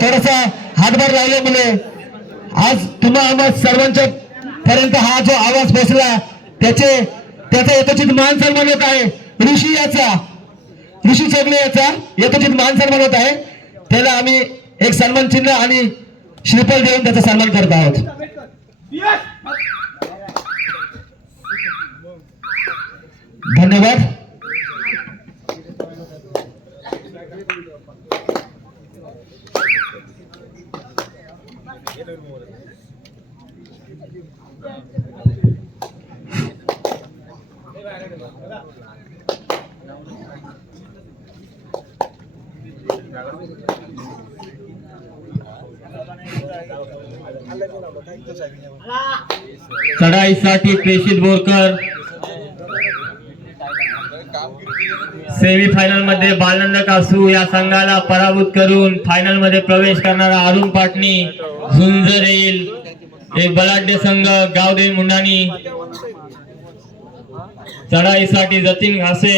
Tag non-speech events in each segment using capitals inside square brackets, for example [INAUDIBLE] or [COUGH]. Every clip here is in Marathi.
थोडासा हातभार लावल्यामुळे आज तुम्हा आम्हा सर्वांच्या पर्यंत हा जो आवाज पोहोचला त्याचे त्याचा यथोचित मान सन्मान होत आहे. ऋषी याचा ऋषी चोगले याचा यथोचित मान सन्मान होत आहे. त्याला आम्ही एक सन्मान चिन्ह आणि श्रीफल देऊन त्याचा सन्मान करत आहोत. धन्यवाद. चढाईसाठी प्रेषित बोरकर सेमी फायनलमध्ये बालनंद कासू या संघाला पराभूत करून फायनलमध्ये प्रवेश करणारा अरुण पाटणी झुंजर येईल. एक बलाढ्य संघ गावदेवी मुंडाणी चढाईसाठी जतीन घासे.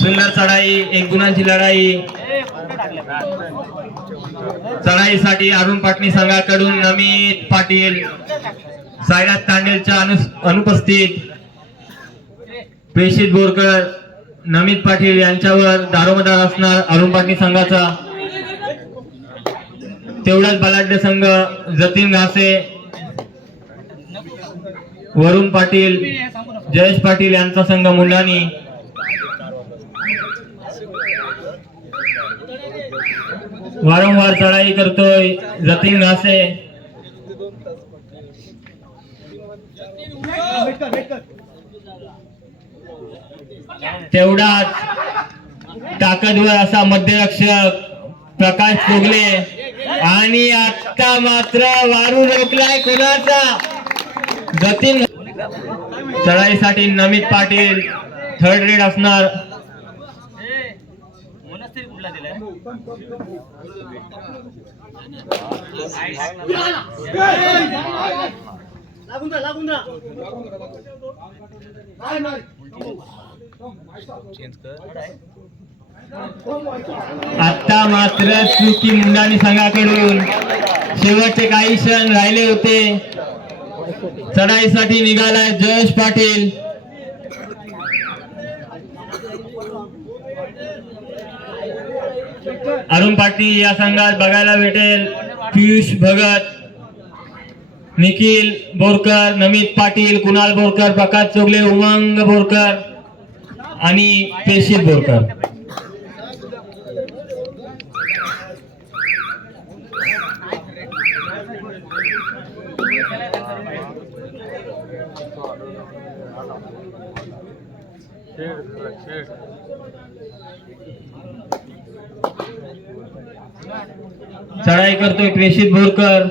सुंदर चढाई एक गुणांची लढाई. चढाईसाठी अरुण पाटणी संघाकडून नमित पाटील सायराज तांडेलच्या अनु- अनुपस्थित प्रेषित बोरकर नमित पाटील यांच्यावर दारोमदार असणार अरुण पाटणी संघाचा. तेवढाच बलाढ्य संघ जतीन घासे वरुण पाटील जयेश पाटील यांचा संघ मुंडानी. वारंवार चढाई करतोय जतीन घासे तेवढाच ताकदवर असा मध्यरक्षक प्रकाश फुगले. आणि आता मात्र वारू रोखलाय कुणाचा? जतीन. चढाईसाठी नमित पाटील थर्ड रेड असणार. आता मात्र चुकी मुंडाणी संघाकडून शेवटचे काही क्षण राहिले होते. चढाईसाठी निघालाय जयेश पाटील. अरुण पाटील या संघात बघायला भेटेल. पियुष भगत निखिल बोरकर नमित पाटील कुणाल बोरकर प्रकाश चोगले उमंग बोरकर आणि पेशीत बोरकर. चढाई करतोय प्रेषित भोरकर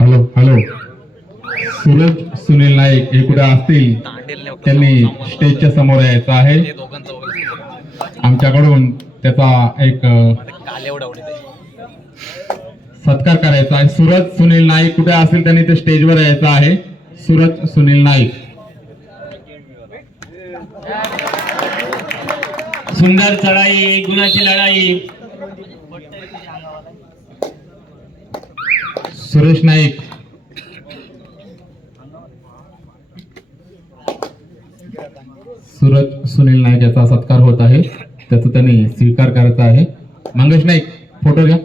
हॅलो हॅलो. सूरज सुनील नाईक हे कुठे असतील? त्यांनी स्टेजच्या समोर यायचं आहे. आमच्याकडून त्याचा एक सत्कार करायचा आहे. सूरज सुनील नाईक कुठे असेल त्यांनी ते स्टेजवर यायचं आहे. सूरज सुनील नाईक. सुंदर चढाई एक गुणाची लढाई. सुरेश नाईक. सूरज सुनील नाईक याचा सत्कार होत आहे. त्याचा त्यांनी स्वीकार करायचा आहे. मंगेश नाईक फोटो घ्या.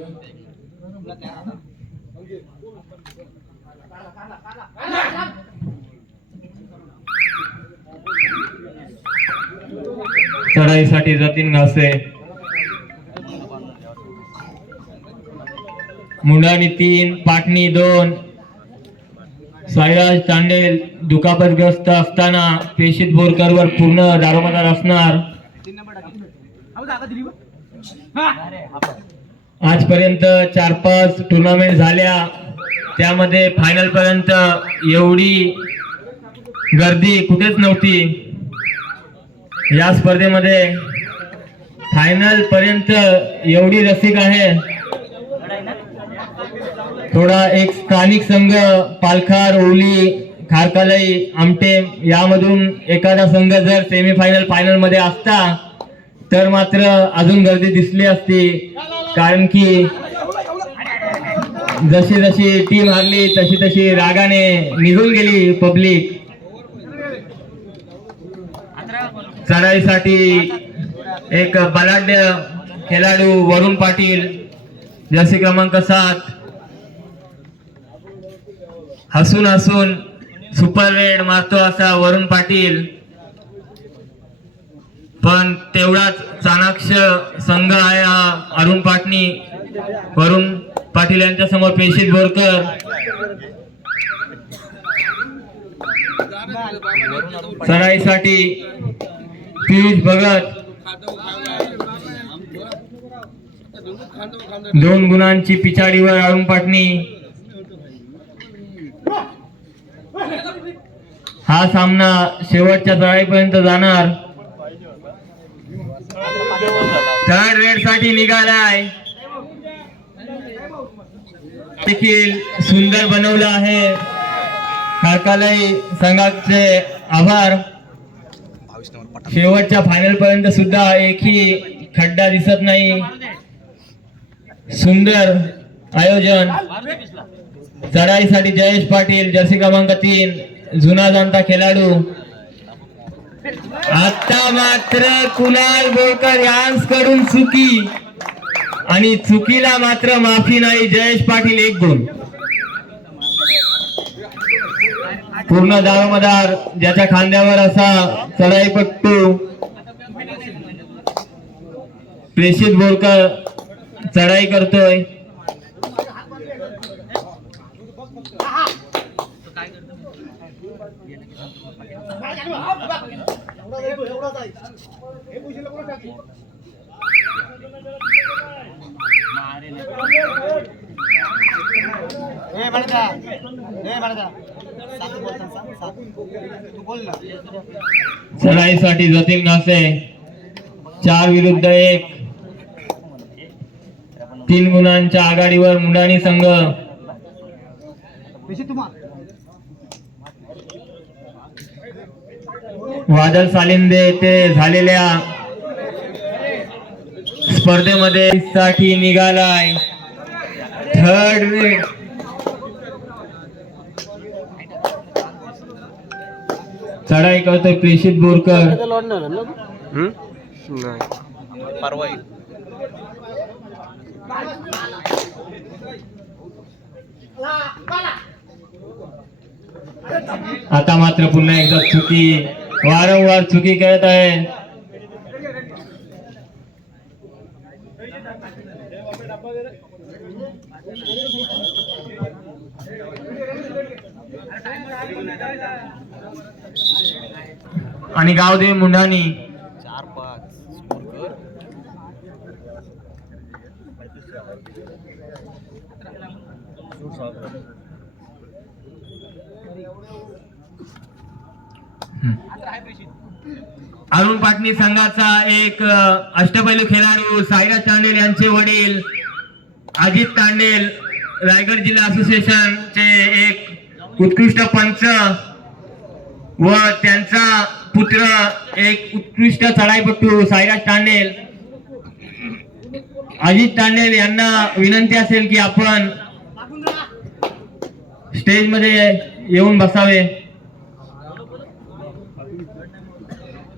चढाईसाठी जतीन घासे. मुंडाणी तीन पाटणी दोन. सायराज तांडेल दुखापतग्रस्त असताना पेशीत बोरकरवर पूर्ण दारोमदार असणार. आजपर्यंत चार पाच टुर्नामेंट झाल्या. त्यामध्ये फायनल पर्यंत एवढी गर्दी कुठेच नव्हती. या स्पर्धेमध्ये फायनल पर्यंत एवढी रसिक आहे. थोडा एक स्थानिक संघ पालखार ओली खारकालई आमटे यामधून एखादा संघ जर सेमीफायनल फायनलमध्ये असता तर मात्र अजून गर्दी दिसली असती. कारण की जशी जशी टीम हरली तशी तशी रागाने निघून गेली पब्लिक चढाईसाठी एक बलाढ्य खेळाडू वरुण पाटील जर्सी क्रमांक सात. हसून हसून सुपर रेड मारतो असा वरुण पाटील. पण तेवढाच चाणाक्ष संघ आहे हा अरुण पाटणी. वरुण पाटील यांच्या समोर पेशीत बोरकर. चढाईसाठी पियुष भगत. दोन गुणांची पिछाडीवर अरुण पाटणी हा सामना शेवटच्या तळाईपर्यंत जाणार. थर्ड रेडसाठी निघालाय. देखील सुंदर बनवलं आहे. काकालय संघाचे आभार. शेवटच्या फायनल पर्यंत सुद्धा एकही खड्डा दिसत नाही. सुंदर आयोजन. चढाईसाठी जयेश पाटील जर्सी क्रमांक तीन जुना जाणता खेळाडू. आता मात्र कुणाल बोरकर यांसकडून चुकी. आणि चुकीला मात्र माफी नाही जयेश पाटील एक गुण पूर्ण दारोमदार ज्याच्या खांद्यावर असा चढाईपट्टू प्रेषित बोरकर चढाई करतोय. ए बडका ए बडका सात जतीन घासे चार विरुद्ध एक. तीन गुणांच्या आघाडीवर मुंडाणी संघ. वादल वादळ सालिंदे येथे झालेल्या स्पर्धेमध्ये साठी निघालाय. थर्ड चढाई करतोय प्रेषित बोरकर. परवा आता मात्र पुन्हा एकदा चुकी वारंवार चुकी करत आहे. आणि गावदेव मुंडाणी चार पाच. स्कोर अरुण पाटणी संघाचा एक अष्टपैलू खेळाडू साईराज तांडेल यांचे वडील अजित तांडेल रायगड जिल्हा असोसिएशनचे एक उत्कृष्ट पंच व त्यांचा पुत्र एक उत्कृष्ट चढाईपट्टू साईराज तांडेल अजित तांडेल यांना विनंती असेल की आपण स्टेजमध्ये येऊन बसावे.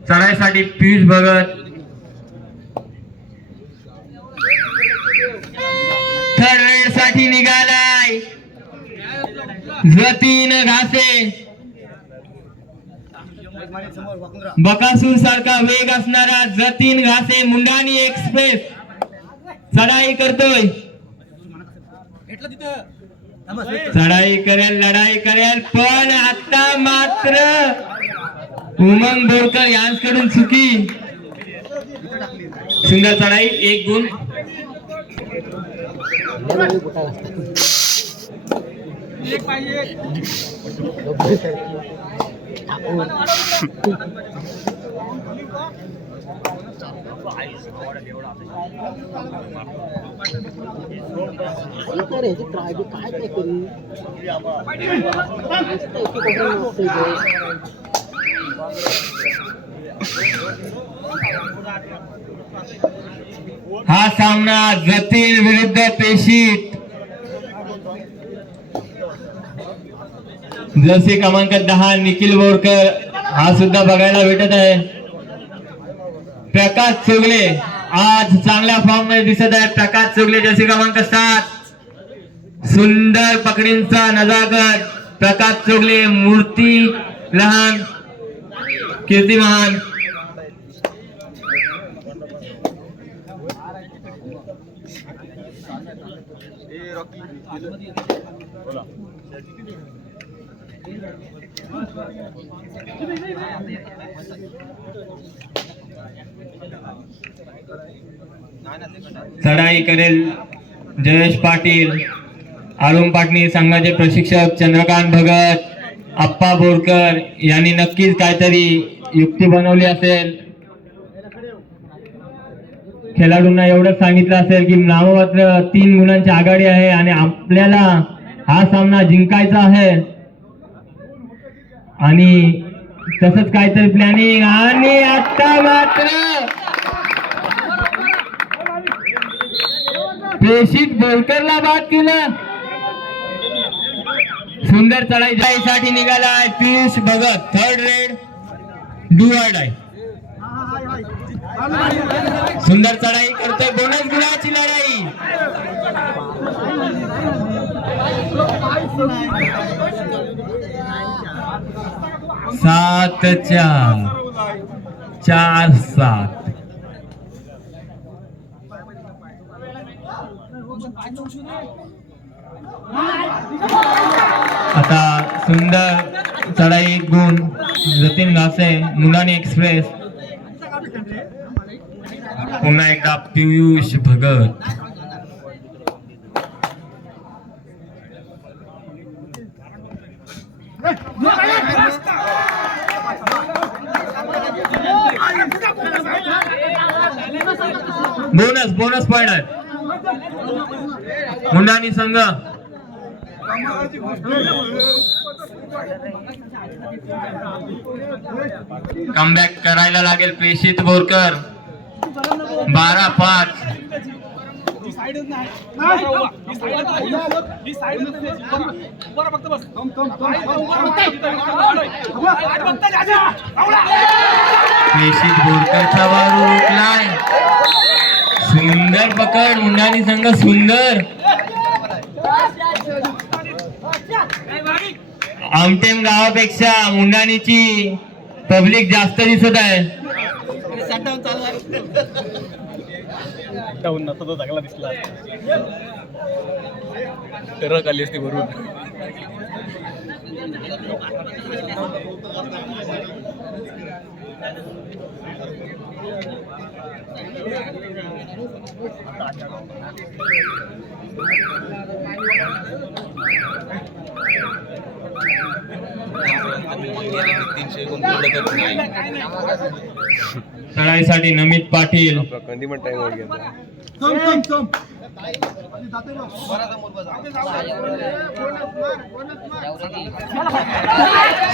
चढाईसाठी पियुष भगत. थर्डसाठी निघालाय. जतीन घासे. बकासूर सारखा वेग असणारा जतीन घासे मुंडानी एक्सप्रेस. चढाई करतोय. चढाई करेल लढाई करेल पण आता मात्र उमंग बोरकर यांच्याकडून चुकी. सुंदर चढाई एक गुण. तर ह्याची ट्राय बी काय काय करू हा सामना जतीन विरुद्ध पेशीत जर्सी क्रमांक दहा निखिल बोरकर. हा सुद्धा बघायला भेटत आहे. प्रकाश चोगले. आज चांगल्या फॉर्ममध्ये दिसत आहे. प्रकाश चोगले जर्सी क्रमांक सात. सुंदर पकडींचा नजाकत प्रकाश चोगले मूर्ती लहान कीर्ती महान चढाई करेल जयेश पाटील आरुम पाटणी संघाचे प्रशिक्षक चंद्रकांत भगत आप्पा बोरकर यांनी नक्कीच काहीतरी युक्ती बनवली असेल. खेळाडूंना एवढंच सांगितलं असेल की नाममात्र तीन गुणांची आघाडी आहे आणि आपल्याला हा सामना जिंकायचा आहे. आणि तसंच काहीतरी प्लॅनिंग आणि आता मात्र प्रेषित बोरकरला बाद केलं. सुंदर चढाई जाईसाठी निघाला आहे पियुष भगत. थर्ड रेड डुआर्ड आहे. सुंदर चढाई करतोय. बोनस गुणाची लढाई. सात चार चार सात. आता सुंदर चढाई गुण जतीन घासे मुलानी एक्सप्रेस. पुन्हा एकदा Piyush Bhagat. Bonus bonus point आहे मुंडानी संघ. कमबॅक करायला लागेल प्रेषित बोरकर. बारा पाच. प्रेषित बोरकरचा वारू उठलाय. सुंदर पकड मुंडानी संघ सुंदर. आमटेम गावापेक्षा मुंडाणीची पब्लिक जास्त दिसत आहे. दिसला. ट्रक आली असती भरून. तीनशे चढाईसाठी नमित पाटील.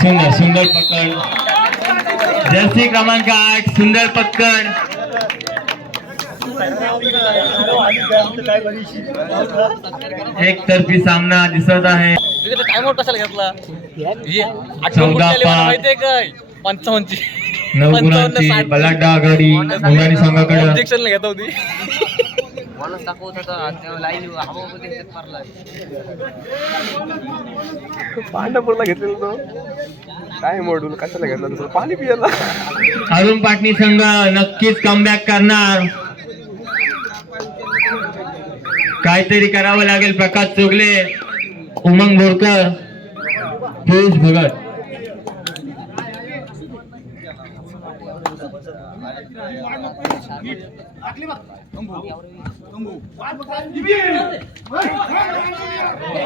सुंदर सुंदर पकड. जर्सी क्रमांक आठ सुंदर पकड. एक तर्फी सामना दिसत आहे. टाइमवर कशाला घेतला? हे चौदा पंचावन्नची. नऊ गुणांची बलाढ्य आघाडी मुंडाणी संघाकडे. घेत होती. माणूस दाखवत होता. लाईन हवा मध्ये त्यात मारला. पांढरपूरला घेतलेला तो. काय मोडून कशाला घेतला दुसरं पाणी पियाला. अरुण पाटणी संघ नक्कीच कमबॅक करणार. काहीतरी करावं लागेल प्रकाश चोगले उमंग बोरकर पियुष भगत.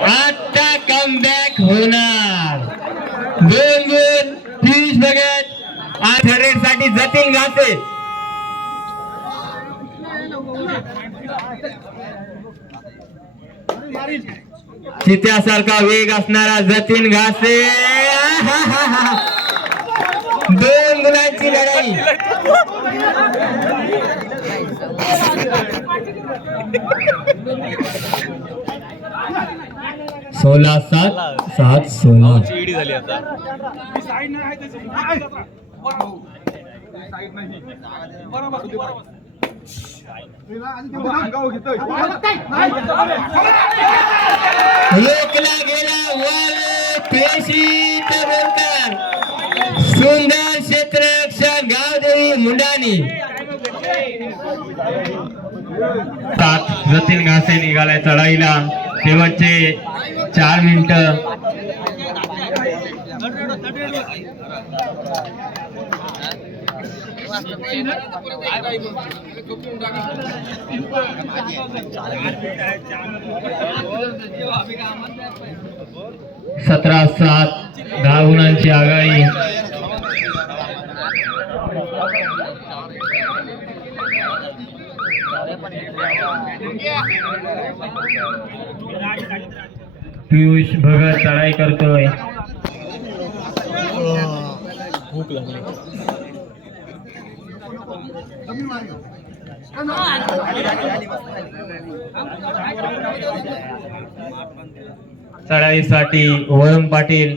आता कमबॅक होणार. दोन गुण पियुष बघत आठ थर्ड रेडसाठी जतीन घासे. चित्यासारखा वेग असणारा जतीन घासे. दोन गुणांची [LAUGHS] लढाई सोळा सात सात सोळा. लोकला गेला वर प्रेषित बोलकर सुंदर क्षेत्ररक्षक गावदेवी मुंडानी. सात जतीन घासे निघालाय चढाईला. शेवटचे चार मिनिट. सतरा सात दहा गुणांची आघाडी. पियुष भगत चढाई करतोय. चढाईसाठी वरुण पाटील.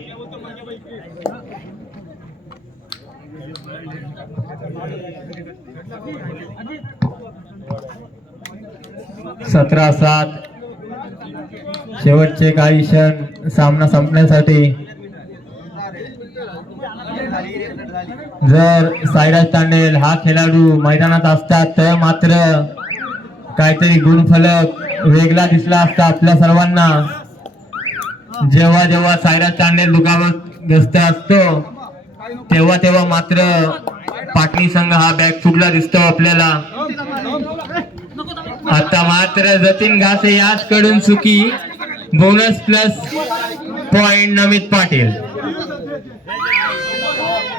सतरा सात. शेवटचे काही क्षण सामना संपण्यासाठी. जर सायराज तांडेल हा खेळाडू मैदानात असतात तर मात्र काहीतरी गुणफलक वेगळा दिसला असता आपल्या सर्वांना. जेव्हा जेव्हा सायराज तांडेल दुखावत ग्रस्त असतो तेव्हा तेव्हा मात्र पाटणी संघ हा बॅग फुटला दिसतो आपल्याला. आता मात्र जतीन घासे याच कडून चुकी bonus plus point Namit Patil.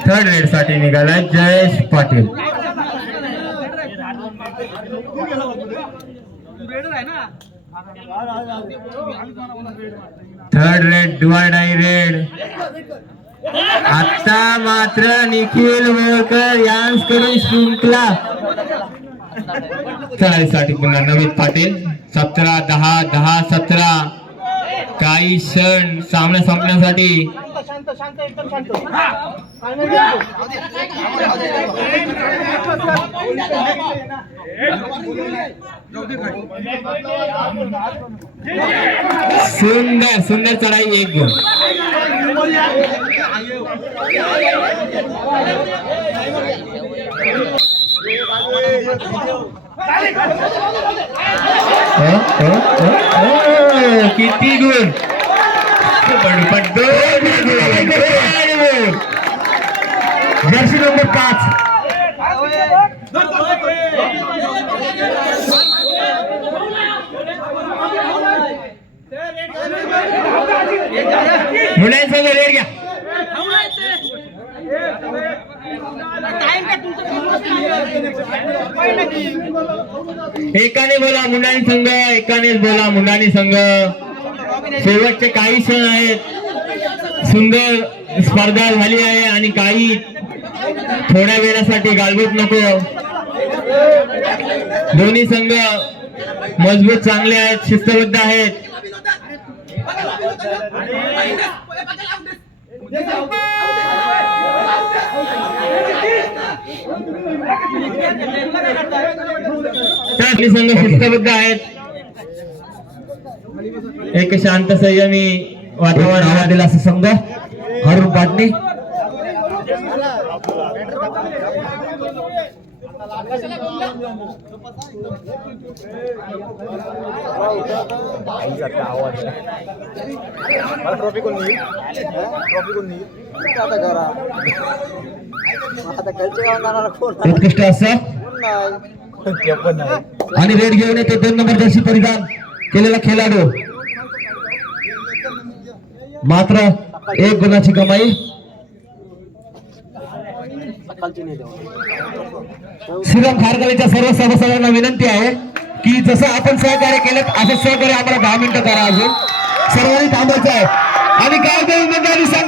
Third रेडसाठी निघाला जयेश पाटील. थर्ड रेड डिवाइड आय रेड आता मात्र निखिल मोळकर यांकडून शिंकला चढाईसाठी पुन्हा नमित पाटील. सतरा दहा दहा सतरा. काही क्षण सामना संपण्यासाठी शांत शांत एकदम शांत. सुंदर सुंदर चढाई एक ओ, ओ, ओ, ओ, किती गुण पडपट दोन गुण, दोन गुण. जर्सी नंबर पाच. मुलांसंग रेट घ्या एकाने बोला मुंडानी संघ एकानेच बोला मुंडानी संघ. शेवटचे काही क्षण आहेत. सुंदर स्पर्धा झाली आहे आणि काही थोड्या वेळासाठी गालबोट नको. दोन्ही संघ मजबूत चांगले आहेत शिस्तबद्ध आहेत. संघ शिस्तबद्ध आहेत. एक शांत संयमी वातावरण नावाला असं संघ. अरुण पाटणे. ट्रॉफी कोण नाही ट्रॉफी कोण नाही आता करा आता कलचे गाव जाणार कोण उत्कृष्ट असं. नाही. आणि रेड घेऊन येतो दोन नंबर जर्सी परिधान. केलेला खेळाडू. मात्र एक गुणाची कमाई. श्रीराम खारकलेच्या सर्व सभासदांना विनंती आहे की जसं आपण सहकार्य केलं असं सहकार्य आम्हाला दहा मिनिटं करा अजून. सर्वांनी थांबायचं आहे. आणि काय देऊ सांग.